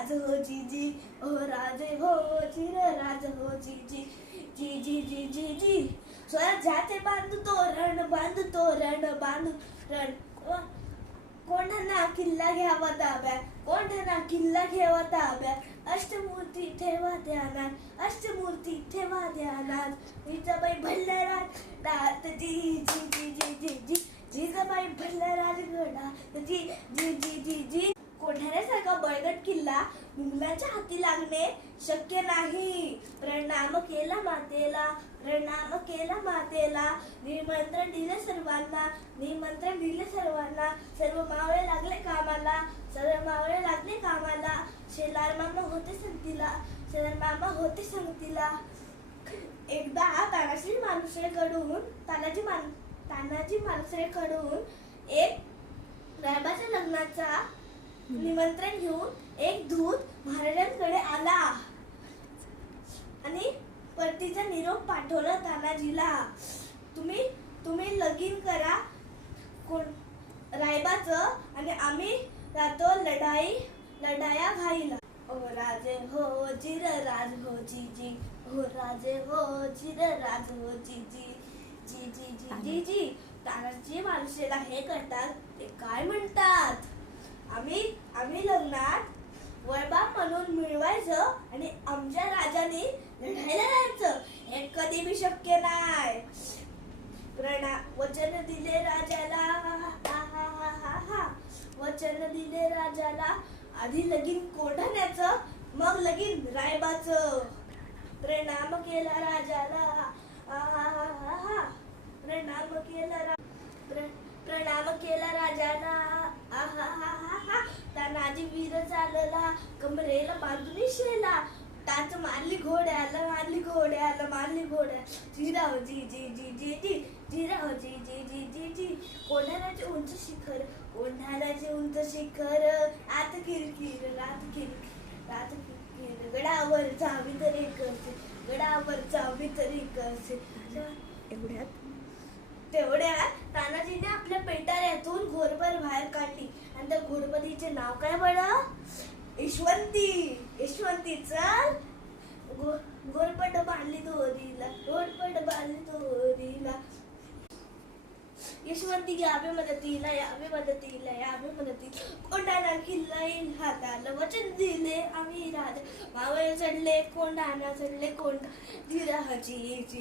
राज हो जी जी, ओ राजे हो चिर राज हो जी जी जी जी जी जी जी. स्वराज्याचे बांधू तोरण, बांधू तोरण, बांधू रण. कोंढाणा किल्ला घ्यावा ताब्यात, कोंढाणा किल्ला घ्यावा ताब्यात. अष्टमूर्ती ठेवा ध्यानात, अष्टमूर्ती ठेवा ध्यानात. जिजाबाई भल्लराज जी जी जी जी जी जी. जिजाबाई भल्लराज गडात जी जी जी जी जी. कोंढाण्यासारखा बळगट किल्ला मुघलांच्या हाती लागणे शक्य नाही. प्रणाम केला मातेला, प्रणाम केला मातेला. निमंत्रण दिले सर्वांना, निमंत्रण दिले सर्वांना. सर्व मावळे लागले कामाला, सर्व मावळे लागले कामाला. शेलार मामा होते संगतीला, शेलार मामा होते संगतीला. एकदा तानाजी मालुसरेकडून एक रायबाच्या लग्नाचा निमंत्रण घेऊन एक दूत महाराजांकडे आला आणि परतीचा निरोप पाठवला तानाजीला. तुम्ही लगीन करा रायबाचं आणि आम्ही जातो लढाया घाईला. ओ राजे हो चिर राज हो जी जी, ओ राजे हो चिर राज हो जी जी जी जी जी जी जी. तानाजी मालुसरेला हे करतात ते काय म्हणतात? आम्ही लग्नात वळबाप म्हणून मिळवायचं आणि आमच्या राजाने लढायला जायचं हे कधी बी शक्य नाही. वचन दिले राजाला, वचन दिले राजाला. आधी लगीन कोंढाण्याचं, मग लगीन रायबाचं. प्रणाम केला राजाला, प्रणाम केला राजाला. तानाजी वीर चालला, कमरेला बांधून शेला. टाच मारली घोड्याला, मारली घोड्याला, मारली घोड्या. जिराव जी जी जी जी जी, जिराव जी जी जी जी जी. कोंढाण्याचे उंच शिखर, कोंढाण्याचे उंच शिखर. आत किरकिर, रात किरकिर, रात किरकिर. गडावर जावी तरी कसे, गडावर जावी तरी कसे. तेवढ्यात तानाजीने आपल्या पेटाऱ्यातून घोरपड बाहेर काढली आणि त्या घोरपडीचे नाव काय बरं? यशवंती. चल घोरपड बांधली दोरीला, घोरपड बांधली दोरीला. यशवंती यावे मदतीला, यावे मदतीला, यावे मदतीला. कोंढाणा किल्ला येईल हाताला, वचन दिले आम्ही राजा. मावळे चढले कोंढाणा, चढले कोंढा. जिराजी जी.